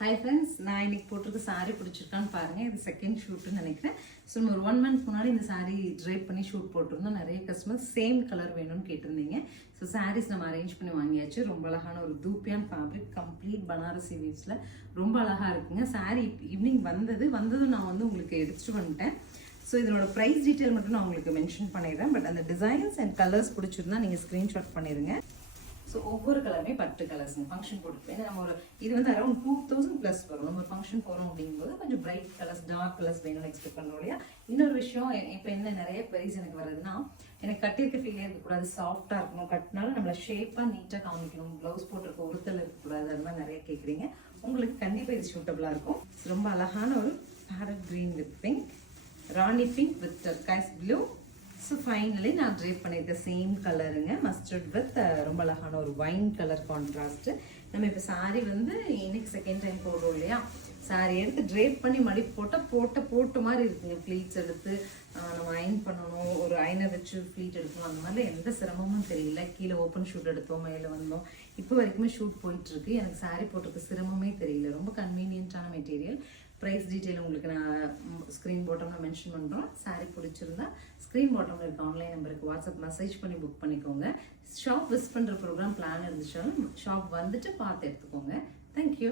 Hi friends, நான் இன்னைக்கு போட்டிருக்க saree பிடிச்சிருக்கான்னு பாருங்க. இது செகண்ட் ஷூட்னு நினைக்கிறேன். ஸோ நம்ம ஒரு 1 month முன்னாடி இந்த saree ட்ரைப் பண்ணி ஷூட் போட்டிருந்தோம். நிறைய கஸ்டமர் சேம் கலர் வேணும்னு கேட்டிருந்தீங்க. ஸோ சாரீஸ் நம்ம அரேஞ்ச் பண்ணி வாங்கியாச்சு. ரொம்ப அழகான ஒரு தூப்பியான் ஃபேப்ரிக், கம்ப்ளீட் பனாரசி வீவ்ஸில் ரொம்ப அழகாக இருக்குங்க. saree ஈவினிங் வந்ததும் நான் வந்து உங்களுக்கு எடுத்துட்டு வந்துட்டேன். ஸோ இதனோட ப்ரைஸ் டீட்டெயில் மட்டும் நான் உங்களுக்கு மென்ஷன் பண்ணிடுறேன். பட் அந்த டிசைன்ஸ் அண்ட் கலர்ஸ் பிடிச்சிருந்தா நீங்கள் ஸ்க்ரீன்ஷாட் பண்ணிடுங்க. ஸோ ஒவ்வொரு கலருமே பட்டு கலர்ஸுங்க. ஃபங்க்ஷன் போட்டுருப்பேன். ஏன்னா நம்ம இது வந்து அரௌண்ட் 2000 ப்ளஸ் வரும். நம்ம ஒரு ஃபங்க்ஷன் போகிறோம் அப்படிங்கும்போது கொஞ்சம் பிரைட் கலர்ஸ், டார்க் கலர்ஸ் வேணும்னு எக்ஸ்பெக்ட் பண்ணுறோம் இல்லையா. இன்னொரு விஷயம், இப்போ என்ன நிறைய ப்ரைஸ் எனக்கு வருதுன்னா, எனக்கு கட்டியிருக்க ஃபீலே இருக்கக்கூடாது, சாஃப்டாக இருக்கணும், கட்டினாலும் நம்மளை ஷேப்பாக நீட்டாக காமிக்கணும், ப்ளவுஸ் போட்டிருக்க உறுத்தல் இருக்கக்கூடாது, அது மாதிரி நிறைய கேட்குறீங்க. உங்களுக்கு கண்டிப்பாக இது சூட்டபுளாக இருக்கும். ரொம்ப அழகான ஒரு parrot green with pink, Rani pink with turquoise blue. So finally நான் ட்ரேப் பண்ணியிருக்க சேம் கலருங்க, மஸ்டர்ட் வித் ரொம்ப அழகான ஒரு வைன் கலர் கான்ட்ராஸ்ட்டு. நம்ம இப்போ சாரீ வந்து இன்னைக்கு செகண்ட் டைம் போடுறோம் இல்லையா. சாரீ எடுத்து ட்ரேப் பண்ணி மடிப்பு போட்ட மாதிரி இருக்குங்க. ஃப்ளீட்ஸ் எடுத்து நம்ம அயன் பண்ணணும், ஒரு அயனை வச்சு ஃப்ளீட் எடுக்கணும், அந்த மாதிரிலாம் எந்த சிரமமும் தெரியல. கீழே ஓப்பன் ஷூட் எடுத்தோம், மேலே வந்தோம், இப்போ வரைக்குமே ஷூட் போயிட்டுருக்கு. எனக்கு சாரீ போட்டிருக்க சிரமமே தெரியல. ரொம்ப கன்வீனியன்ட்டான மெட்டீரியல். ப்ரைஸ் டீட்டெயில் உங்களுக்கு நான் ஸ்க்ரீன் பாட்டமில் மென்ஷன் பண்ணுறோம். சாரீ பிடிச்சிருந்தா ஸ்க்ரீன் பாட்டமில் இருக்க ஆன்லைன் நம்பருக்கு வாட்ஸ்அப் மெசேஜ் பண்ணி புக் பண்ணிக்கோங்க. ஷாப் விசிட் பண்ணுற ப்ரோக்ராம் பிளான் இருந்துச்சாலும் ஷாப் வந்துட்டு பார்த்து எடுத்துக்கோங்க. தேங்க்யூ.